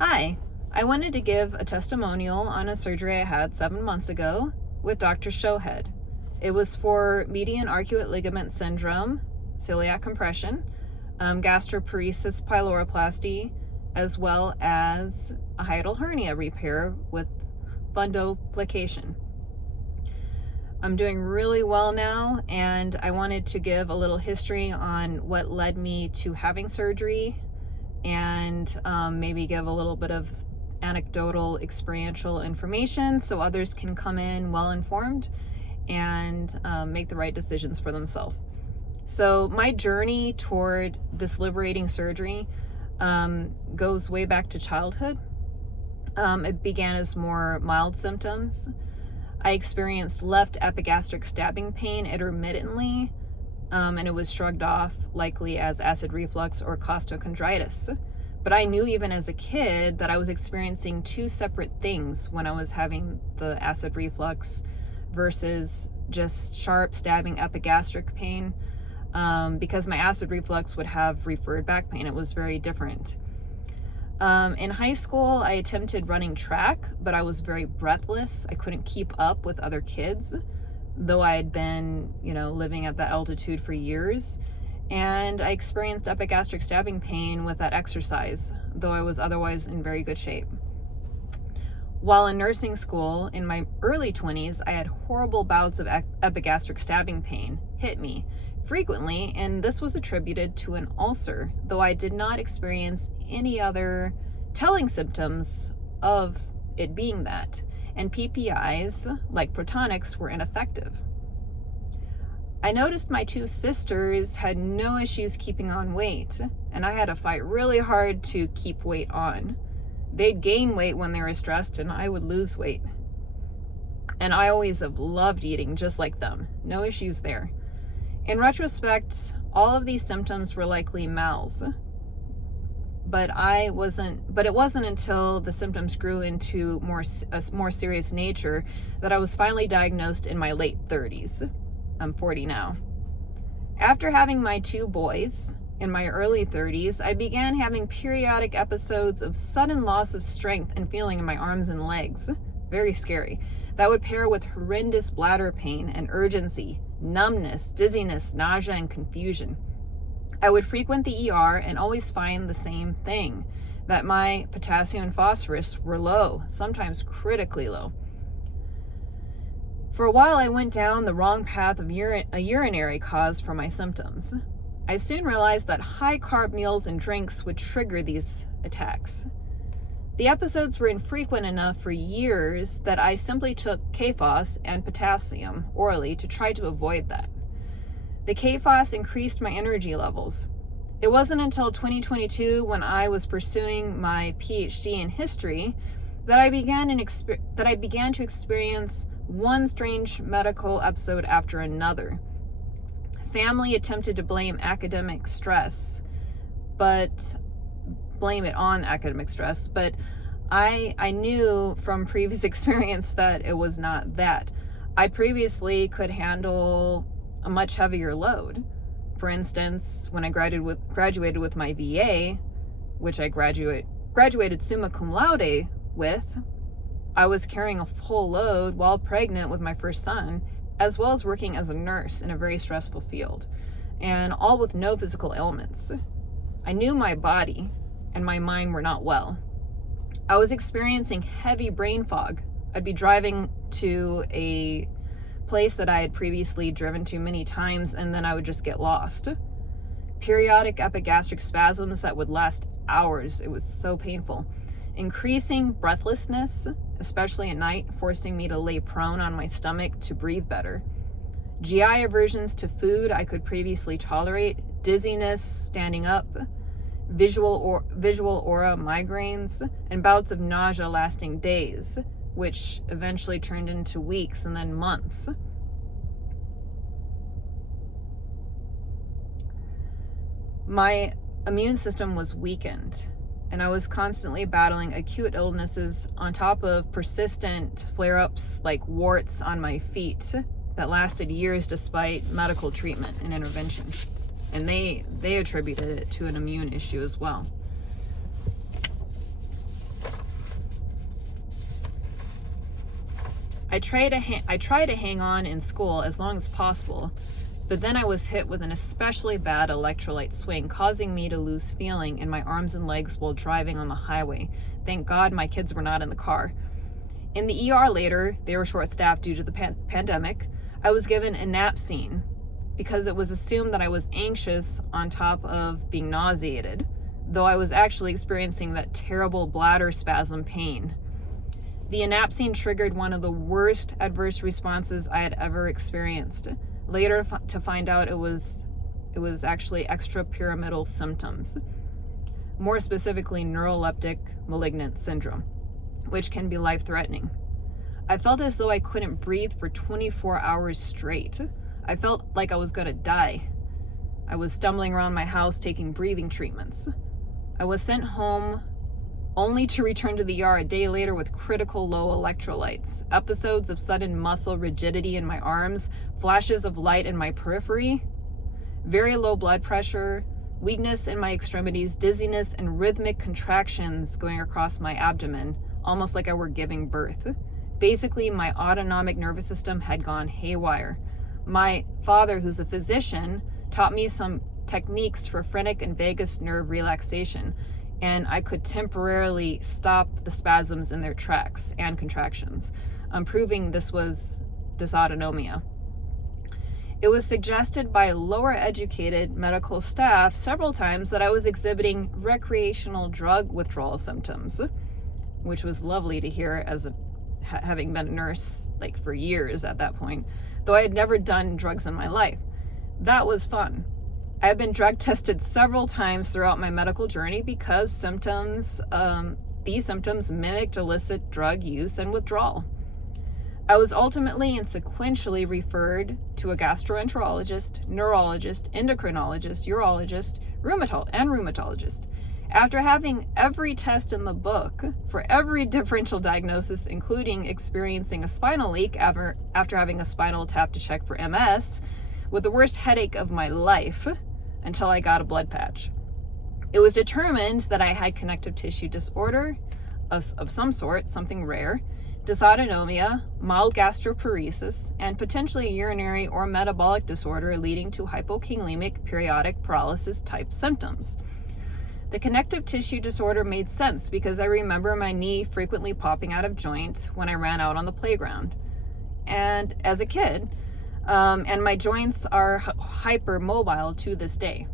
Hi, I wanted to give a testimonial on a surgery I had 7 months ago with Dr. Showhead. It was for median arcuate ligament syndrome, celiac compression, gastroparesis pyloroplasty, as well as a hiatal hernia repair with fundoplication. I'm doing really well now, and I wanted to give a little history on what led me to having surgery and maybe give a little bit of anecdotal experiential information so others can come in well informed and make the right decisions for themselves. So my journey toward this liberating surgery goes way back to childhood. It began as more mild symptoms. I experienced left epigastric stabbing pain intermittently, and it was shrugged off likely as acid reflux or costochondritis. But I knew even as a kid that I was experiencing two separate things when I was having the acid reflux versus just sharp stabbing epigastric pain, because my acid reflux would have referred back pain. It was very different. In high school, I attempted running track, but I was very breathless. I couldn't keep up with other kids, though I had been, living at that altitude for years. And I experienced epigastric stabbing pain with that exercise, though I was otherwise in very good shape. While in nursing school, in my early 20s, I had horrible bouts of epigastric stabbing pain hit me frequently, and this was attributed to an ulcer, though I did not experience any other telling symptoms of it being that, and PPIs, like Protonics, were ineffective. I noticed my two sisters had no issues keeping on weight, and I had to fight really hard to keep weight on. They'd gain weight when they were stressed, and I would lose weight. And I always have loved eating just like them. No issues there. In retrospect, all of these symptoms were likely MALS. But it wasn't until the symptoms grew into a more serious nature that I was finally diagnosed in my late 30s. I'm 40 now. After having my two boys in my early 30s, I began having periodic episodes of sudden loss of strength and feeling in my arms and legs. Very scary. That would pair with horrendous bladder pain and urgency, numbness, dizziness, nausea, and confusion. I would frequent the ER and always find the same thing, that my potassium and phosphorus were low, sometimes critically low. For a while, I went down the wrong path of a urinary cause for my symptoms. I soon realized that high-carb meals and drinks would trigger these attacks. The episodes were infrequent enough for years that I simply took K-Phos and potassium orally to try to avoid that. The K-Phos increased my energy levels. It wasn't until 2022, when I was pursuing my PhD in history, that I began to experience one strange medical episode after another. Family attempted to blame it on academic stress, but I knew from previous experience that it was not that. I previously could handle a much heavier load. For instance, when I graduated with my VA, which I graduated summa cum laude with, I was carrying a full load while pregnant with my first son, as well as working as a nurse in a very stressful field, and all with no physical ailments. I knew my body and my mind were not well. I was experiencing heavy brain fog. I'd be driving to a place that I had previously driven to many times, and then I would just get lost. Periodic epigastric spasms that would last hours. It was so painful. Increasing breathlessness, especially at night, forcing me to lay prone on my stomach to breathe better. GI aversions to food I could previously tolerate, dizziness standing up, visual aura migraines, and bouts of nausea lasting days, which eventually turned into weeks and then months. My immune system was weakened, and I was constantly battling acute illnesses on top of persistent flare-ups like warts on my feet that lasted years despite medical treatment and intervention. And they attributed it to an immune issue as well. I try to hang on in school as long as possible, but then I was hit with an especially bad electrolyte swing, causing me to lose feeling in my arms and legs while driving on the highway. Thank God my kids were not in the car. In the ER later, they were short-staffed due to the pandemic. I was given a napsine because it was assumed that I was anxious on top of being nauseated, though I was actually experiencing that terrible bladder spasm pain. The anapsine triggered one of the worst adverse responses I had ever experienced. Later to find out it was actually extrapyramidal symptoms, more specifically neuroleptic malignant syndrome, which can be life-threatening. I felt as though I couldn't breathe for 24 hours straight. I felt like I was going to die. I was stumbling around my house taking breathing treatments. I was sent home only to return to the ER a day later with critical low electrolytes, episodes of sudden muscle rigidity in my arms, flashes of light in my periphery, very low blood pressure, weakness in my extremities, dizziness, and rhythmic contractions going across my abdomen, almost like I were giving birth. Basically, my autonomic nervous system had gone haywire. My father, who's a physician, taught me some techniques for phrenic and vagus nerve relaxation, and I could temporarily stop the spasms in their tracks and contractions, proving this was dysautonomia. It was suggested by lower educated medical staff several times that I was exhibiting recreational drug withdrawal symptoms, which was lovely to hear as having been a nurse for years at that point, though I had never done drugs in my life. That was fun. I have been drug tested several times throughout my medical journey because these symptoms mimicked illicit drug use and withdrawal. I was ultimately and sequentially referred to a gastroenterologist, neurologist, endocrinologist, urologist, rheumatologist. After having every test in the book for every differential diagnosis, including experiencing a spinal leak after having a spinal tap to check for MS, with the worst headache of my life, until I got a blood patch. It was determined that I had connective tissue disorder of some sort, something rare, dysautonomia, mild gastroparesis, and potentially a urinary or metabolic disorder leading to hypokalemic periodic paralysis type symptoms. The connective tissue disorder made sense because I remember my knee frequently popping out of joint when I ran out on the playground. And as a kid, and my joints are hypermobile to this day.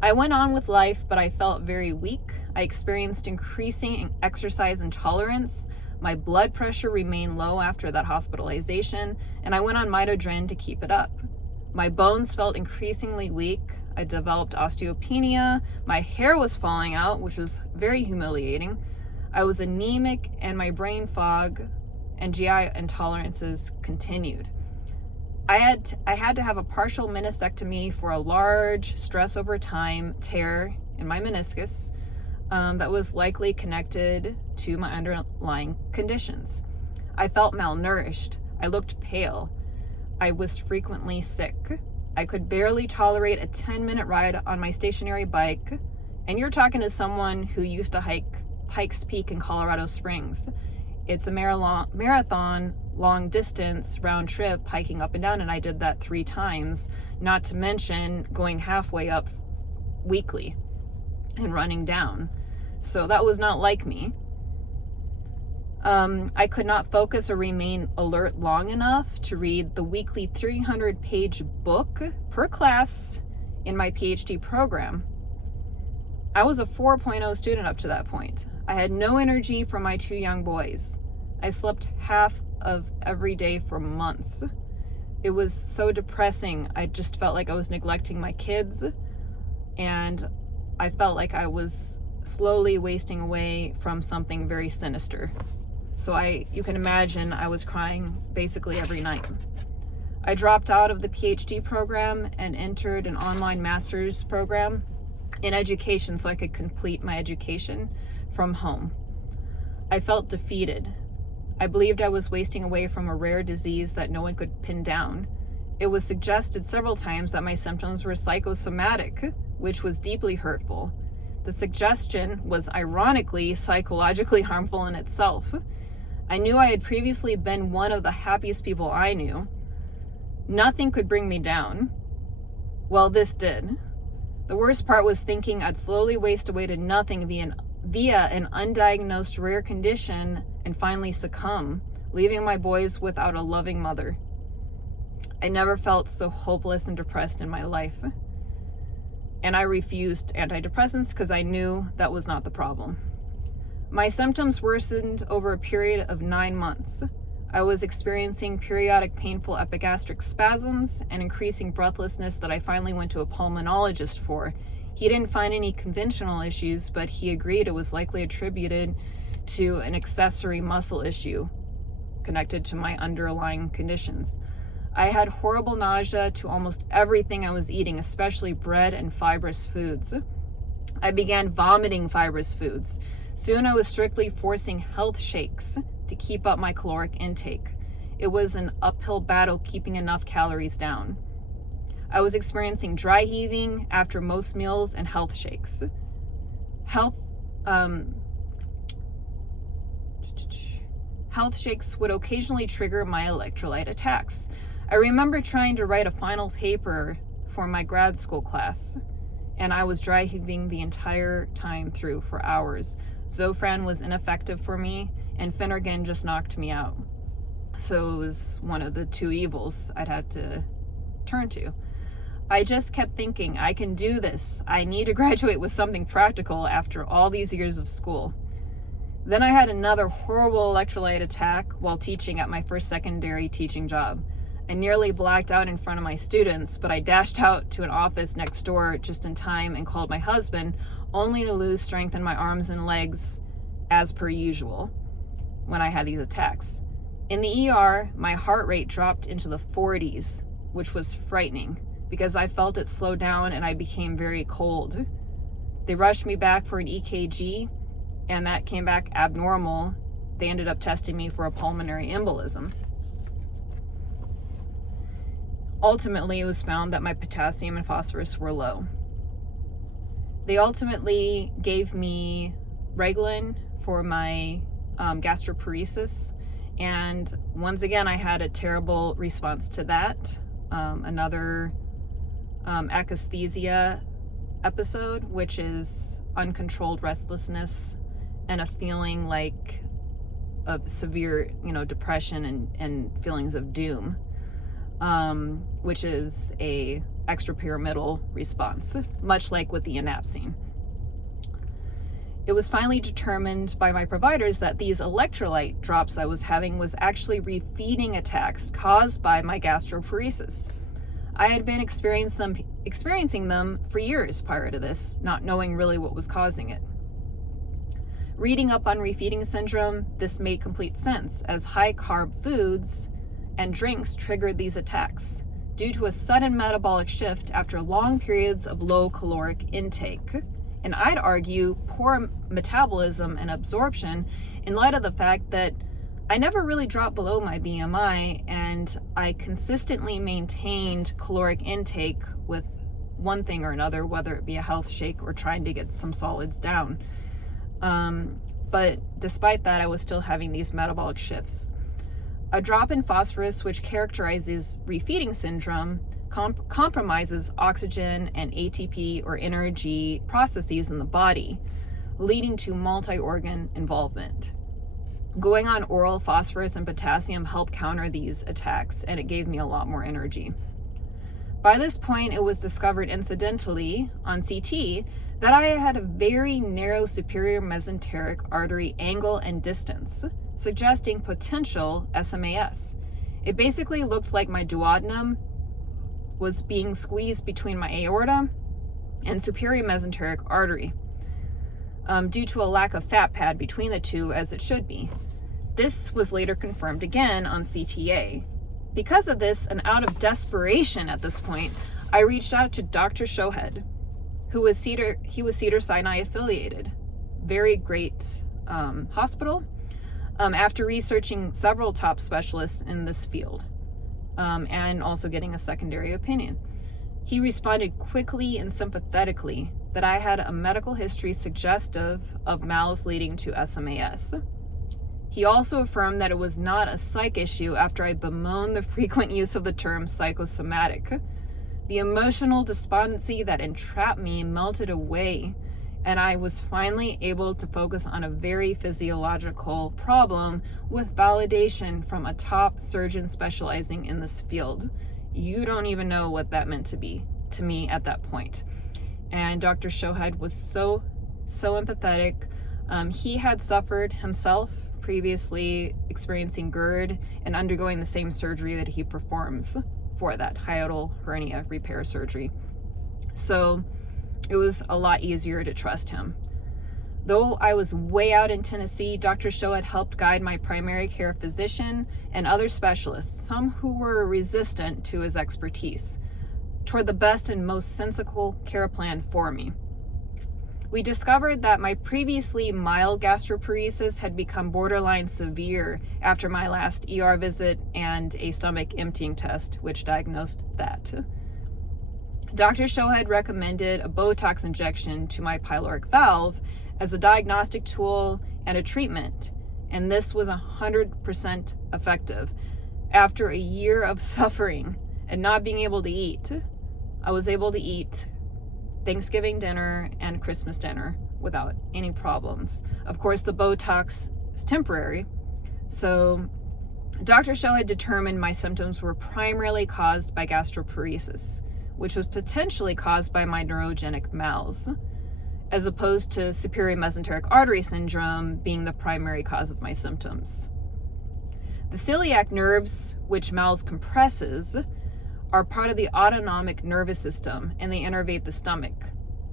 I went on with life, but I felt very weak. I experienced increasing exercise intolerance. My blood pressure remained low after that hospitalization, and I went on midodrine to keep it up. My bones felt increasingly weak. I developed osteopenia. My hair was falling out, which was very humiliating. I was anemic, and my brain fog and GI intolerances continued. I had to have a partial meniscectomy for a large stress over time tear in my meniscus that was likely connected to my underlying conditions. I felt malnourished. I looked pale. I was frequently sick. I could barely tolerate a 10-minute ride on my stationary bike. And you're talking to someone who used to hike Pikes Peak in Colorado Springs. It's a marathon, long distance, round trip, hiking up and down, and I did that 3 times, not to mention going halfway up weekly and running down. So that was not like me. I could not focus or remain alert long enough to read the weekly 300-page book per class in my PhD program. I was a 4.0 student up to that point. I had no energy for my 2 young boys. I slept half of every day for months. It was so depressing. I just felt like I was neglecting my kids, and I felt like I was slowly wasting away from something very sinister. So you can imagine I was crying basically every night. I dropped out of the PhD program and entered an online master's program in education so I could complete my education from home. I felt defeated. I believed I was wasting away from a rare disease that no one could pin down. It was suggested several times that my symptoms were psychosomatic, which was deeply hurtful. The suggestion was ironically psychologically harmful in itself. I knew I had previously been one of the happiest people I knew. Nothing could bring me down. Well, this did. The worst part was thinking I'd slowly waste away to nothing via an undiagnosed rare condition and finally succumb, leaving my boys without a loving mother. I never felt so hopeless and depressed in my life. And I refused antidepressants because I knew that was not the problem. My symptoms worsened over a period of 9 months. I was experiencing periodic painful epigastric spasms and increasing breathlessness that I finally went to a pulmonologist for. He didn't find any conventional issues, but he agreed it was likely attributed to an accessory muscle issue connected to my underlying conditions. I had horrible nausea to almost everything I was eating, especially bread and fibrous foods. I began vomiting fibrous foods. Soon I was strictly forcing health shakes to keep up my caloric intake. It was an uphill battle keeping enough calories down. I was experiencing dry heaving after most meals and health shakes. Health shakes would occasionally trigger my electrolyte attacks. I remember trying to write a final paper for my grad school class, and I was dry heaving the entire time through for hours. Zofran was ineffective for me, and Phenergan just knocked me out. So it was one of the two evils I'd had to turn to. I just kept thinking, I can do this. I need to graduate with something practical after all these years of school. Then I had another horrible electrolyte attack while teaching at my first secondary teaching job. I nearly blacked out in front of my students, but I dashed out to an office next door just in time and called my husband, only to lose strength in my arms and legs as per usual when I had these attacks. In the ER, my heart rate dropped into the 40s, which was frightening because I felt it slow down and I became very cold. They rushed me back for an EKG, and that came back abnormal. They ended up testing me for a pulmonary embolism. Ultimately, it was found that my potassium and phosphorus were low. They ultimately gave me Reglan for my gastroparesis, and once again, I had a terrible response to that. Another akathisia episode, which is uncontrolled restlessness and a feeling like of severe, depression and feelings of doom. Which is a extrapyramidal response, much like with the anapsine. It was finally determined by my providers that these electrolyte drops I was having was actually refeeding attacks caused by my gastroparesis. I had been experiencing them for years prior to this, not knowing really what was causing it. Reading up on refeeding syndrome, this made complete sense, as high-carb foods and drinks triggered these attacks due to a sudden metabolic shift after long periods of low caloric intake. And I'd argue poor metabolism and absorption in light of the fact that I never really dropped below my BMI and I consistently maintained caloric intake with one thing or another, whether it be a health shake or trying to get some solids down. But despite that, I was still having these metabolic shifts. A drop in phosphorus, which characterizes refeeding syndrome, compromises oxygen and ATP or energy processes in the body, leading to multi-organ involvement. Going on oral phosphorus and potassium helped counter these attacks, and it gave me a lot more energy. By this point, it was discovered incidentally on CT that I had a very narrow superior mesenteric artery angle and distance, suggesting potential SMAS. It basically looked like my duodenum was being squeezed between my aorta and superior mesenteric artery, due to a lack of fat pad between the two, as it should be. This was later confirmed again on CTA. Because of this, and out of desperation at this point, I reached out to Dr. Showhead, who was Cedars-Sinai affiliated. Very great hospital. After researching several top specialists in this field, and also getting a secondary opinion. He responded quickly and sympathetically that I had a medical history suggestive of MALS leading to SMAS. He also affirmed that it was not a psych issue after I bemoaned the frequent use of the term psychosomatic. The emotional despondency that entrapped me melted away, and I was finally able to focus on a very physiological problem with validation from a top surgeon specializing in this field. You don't even know what that meant to me at that point. And Dr. Shohead was so empathetic. He had suffered himself previously, experiencing GERD and undergoing the same surgery that he performs for that hiatal hernia repair surgery. So it was a lot easier to trust him. Though I was way out in Tennessee, Dr. Shohead helped guide my primary care physician and other specialists, some who were resistant to his expertise, toward the best and most sensible care plan for me. We discovered that my previously mild gastroparesis had become borderline severe after my last ER visit and a stomach emptying test, which diagnosed that. Dr. Shohead recommended a Botox injection to my pyloric valve as a diagnostic tool and a treatment, and this was 100% effective. After a year of suffering and not being able to eat, I was able to eat Thanksgiving dinner and Christmas dinner without any problems. Of course, the Botox is temporary, so Dr. Shohead determined my symptoms were primarily caused by gastroparesis, which was potentially caused by my neurogenic MALS, as opposed to superior mesenteric artery syndrome being the primary cause of my symptoms. The celiac nerves, which MALS compresses, are part of the autonomic nervous system, and they innervate the stomach,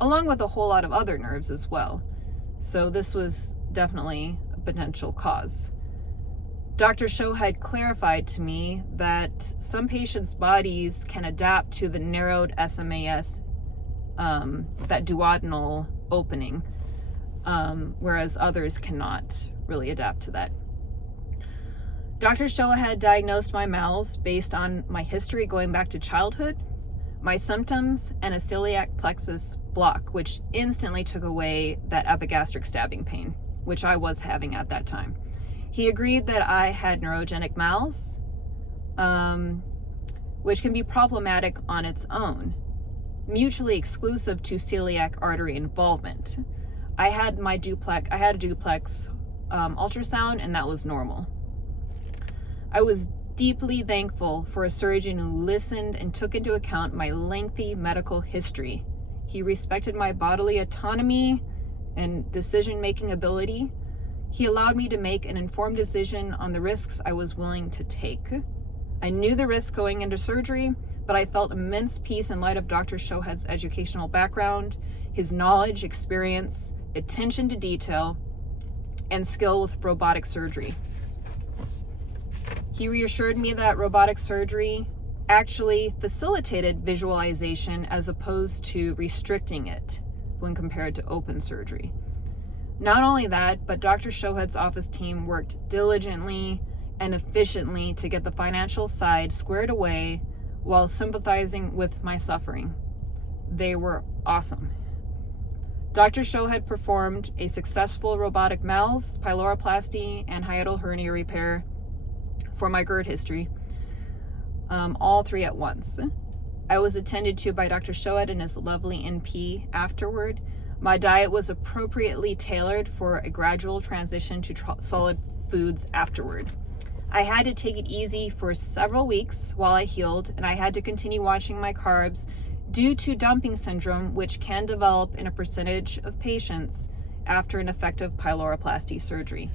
along with a whole lot of other nerves as well. So this was definitely a potential cause. Dr. Shohead clarified to me that some patients' bodies can adapt to the narrowed SMAS, that duodenal opening, whereas others cannot really adapt to that. Dr. Shohead diagnosed my MALS based on my history going back to childhood, my symptoms, and a celiac plexus block, which instantly took away that epigastric stabbing pain, which I was having at that time. He agreed that I had neurogenic MALS, which can be problematic on its own, mutually exclusive to celiac artery involvement. I had a duplex ultrasound, and that was normal. I was deeply thankful for a surgeon who listened and took into account my lengthy medical history. He respected my bodily autonomy and decision-making ability. He allowed me to make an informed decision on the risks I was willing to take. I knew the risks going into surgery, but I felt immense peace in light of Dr. Shohead's educational background, his knowledge, experience, attention to detail, and skill with robotic surgery. He reassured me that robotic surgery actually facilitated visualization as opposed to restricting it when compared to open surgery. Not only that, but Dr. Shohead's office team worked diligently and efficiently to get the financial side squared away while sympathizing with my suffering. They were awesome. Dr. Shohead performed a successful robotic MALS, pyloroplasty, and hiatal hernia repair for my GERD history, all three at once. I was attended to by Dr. Shohead and his lovely NP afterward. My diet was appropriately tailored for a gradual transition to solid foods afterward. I had to take it easy for several weeks while I healed, and I had to continue watching my carbs due to dumping syndrome, which can develop in a percentage of patients after an effective pyloroplasty surgery.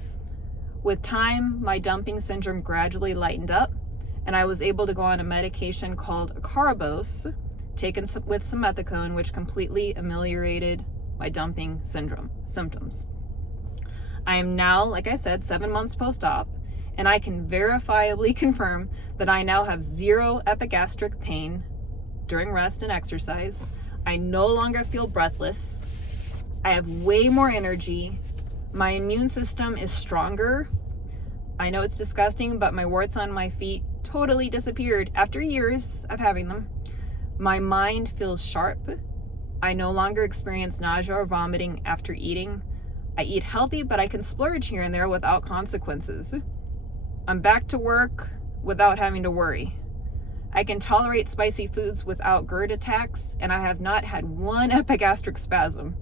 With time, my dumping syndrome gradually lightened up, and I was able to go on a medication called Acarbose, taken with simethicone, which completely ameliorated my dumping syndrome symptoms. I am now, like I said, 7 months post-op, and I can verifiably confirm that I now have zero epigastric pain during rest and exercise. I no longer feel breathless. I have way more energy. My immune system is stronger. I know it's disgusting, but my warts on my feet totally disappeared after years of having them. My mind feels sharp. I no longer experience nausea or vomiting after eating. I eat healthy, but I can splurge here and there without consequences. I'm back to work without having to worry. I can tolerate spicy foods without GERD attacks, and I have not had one epigastric spasm.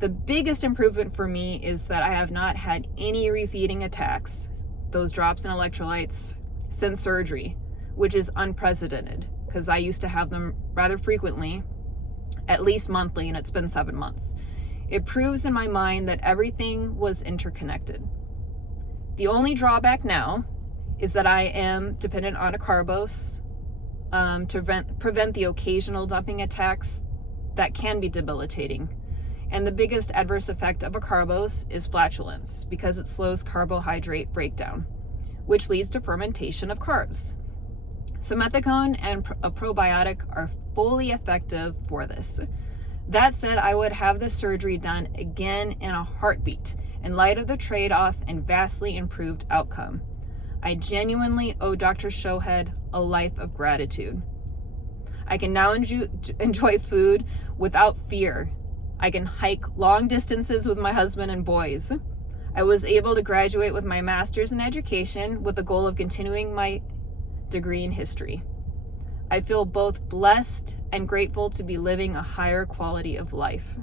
The biggest improvement for me is that I have not had any refeeding attacks, those drops in electrolytes, since surgery, which is unprecedented because I used to have them rather frequently, at least monthly, and it's been 7 months. It proves in my mind that everything was interconnected. The only drawback now is that I am dependent on a carbose to prevent the occasional dumping attacks that can be debilitating. And the biggest adverse effect of a carbose is flatulence because it slows carbohydrate breakdown, which leads to fermentation of carbs. Simethicone and a probiotic are fully effective for this. That said, I would have this surgery done again in a heartbeat in light of the trade-off and vastly improved outcome. I genuinely owe Dr. Showhead a life of gratitude. I can now enjoy food without fear. I can hike long distances with my husband and boys. I was able to graduate with my master's in education with the goal of continuing my degree in history. I feel both blessed and grateful to be living a higher quality of life.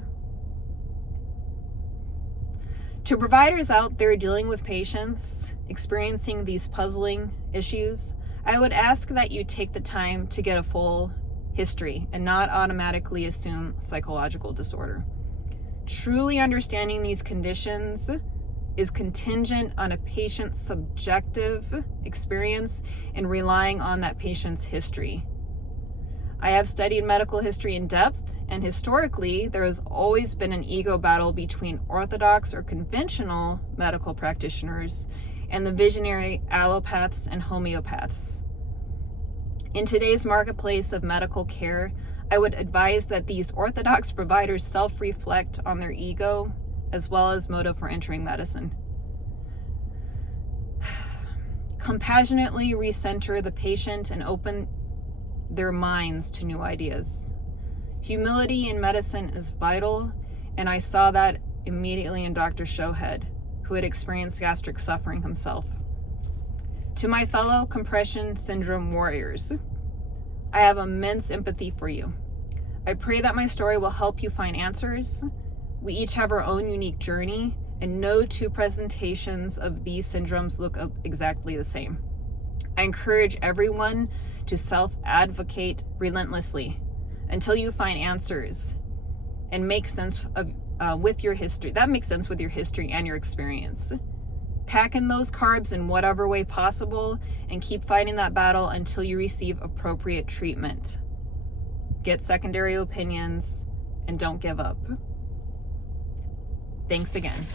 To providers out there dealing with patients experiencing these puzzling issues, I would ask that you take the time to get a full history and not automatically assume psychological disorder. Truly understanding these conditions is contingent on a patient's subjective experience and relying on that patient's history. I have studied medical history in depth, and historically, there has always been an ego battle between orthodox or conventional medical practitioners and the visionary allopaths and homeopaths. In today's marketplace of medical care, I would advise that these orthodox providers self-reflect on their ego as well as motive for entering medicine. Compassionately recenter the patient and open their minds to new ideas. Humility in medicine is vital, and I saw that immediately in Dr. Showhead, who had experienced gastric suffering himself. To my fellow compression syndrome warriors, I have immense empathy for you. I pray that my story will help you find answers. We each have our own unique journey, and no two presentations of these syndromes look exactly the same. I encourage everyone to self-advocate relentlessly until you find answers and make sense of with your history. That makes sense with your history and your experience. Pack in those carbs in whatever way possible and keep fighting that battle until you receive appropriate treatment. Get secondary opinions and don't give up. Thanks again.